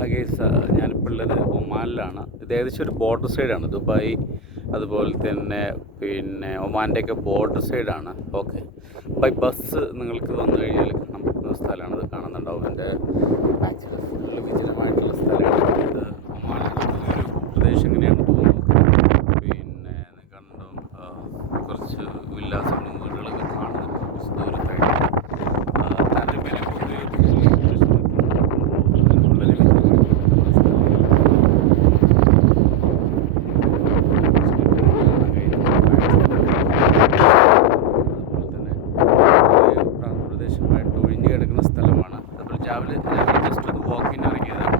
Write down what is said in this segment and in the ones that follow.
ഹഗേഴ്സ് ഞാനിപ്പോൾ ഉള്ളത് ഒമാനിലാണ്. ഇത് ഏകദേശം ഒരു ബോർഡർ സൈഡാണ്. ദുബായ് അതുപോലെ തന്നെ പിന്നെ ഒമാൻ്റെയൊക്കെ ബോർഡർ സൈഡാണ്. ഓക്കെ, ബൈ ബസ് നിങ്ങൾക്ക് വന്നു കഴിഞ്ഞാൽ കാണാൻ പറ്റുന്ന സ്ഥലമാണ്. ഇത് കാണുന്നുണ്ടാവും. എൻ്റെ ആക്ച്വലി ഫുള്ള് വിജനമായിട്ടുള്ള സ്ഥലമാണ്. ഇത് ഒമാനിലെ ഒരു പ്രദേശം ഇങ്ങനെയാണ് തോന്നുന്നത്. പിന്നെ കണ്ടോ, കുറച്ച് വില്ലാസങ്ങളും വീടുകളൊക്കെ കാണുന്നുണ്ട് കുറച്ച് ദൂരത്തായിട്ട്. താരതമ്യേന പൊതുവെ വളരെ പ്രദേശമായിട്ട് ഒഴിഞ്ഞു കിടക്കുന്ന സ്ഥലമാണ്. അതുപോലെ രാവിലെ ജസ്റ്റ് ഒന്ന് വാക്കിന് ഇറങ്ങിയതാണ്.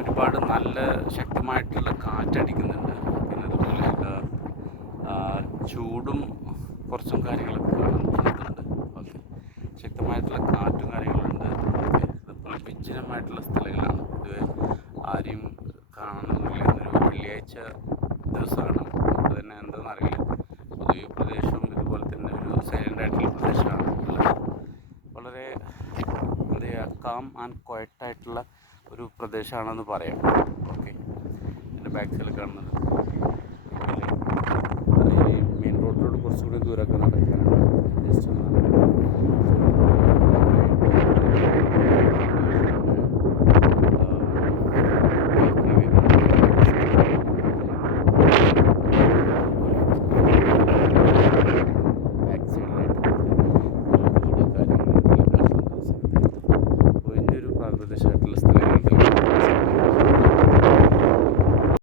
ഒരുപാട് നല്ല ശക്തമായിട്ടുള്ള കാറ്റടിക്കുന്നുണ്ട്. പിന്നെ അതുപോലെ ചൂടും കുറച്ചും കാര്യങ്ങളൊക്കെ കാണുന്നുണ്ട്. ഓക്കെ, ശക്തമായിട്ടുള്ള കാറ്റും കാര്യങ്ങളുണ്ട്. ഓക്കെ, അതുപോലെ വിജനമായിട്ടുള്ള സ്ഥലങ്ങളാണ്. ഇത് ആരെയും കാണണമെന്നില്ല. എന്നൊരു വെള്ളിയാഴ്ച ദിവസമാണ്. അതുകൊണ്ട് തന്നെ എന്താണെന്ന് അറിയില്ല. പൊതുവെ പ്രദേശവും ഇതുപോലെ തന്നെ ഒരു സൈലൻ്റ് ആയിട്ടുള്ള പ്രദേശമാണ് ഉള്ളത്. വളരെ എന്താ ചെയ്യുക, കാം ആൻഡ് ക്വയറ്റായിട്ടുള്ള ഒരു പ്രദേശമാണെന്ന് പറയാം. ഓക്കെ, എൻ്റെ ബാക്ക് സൈഡിൽ കാണുന്നത് ഈ മെയിൻ റോഡിലോട് കുറച്ചുകൂടി ദൂരമൊക്കെ നടക്കും.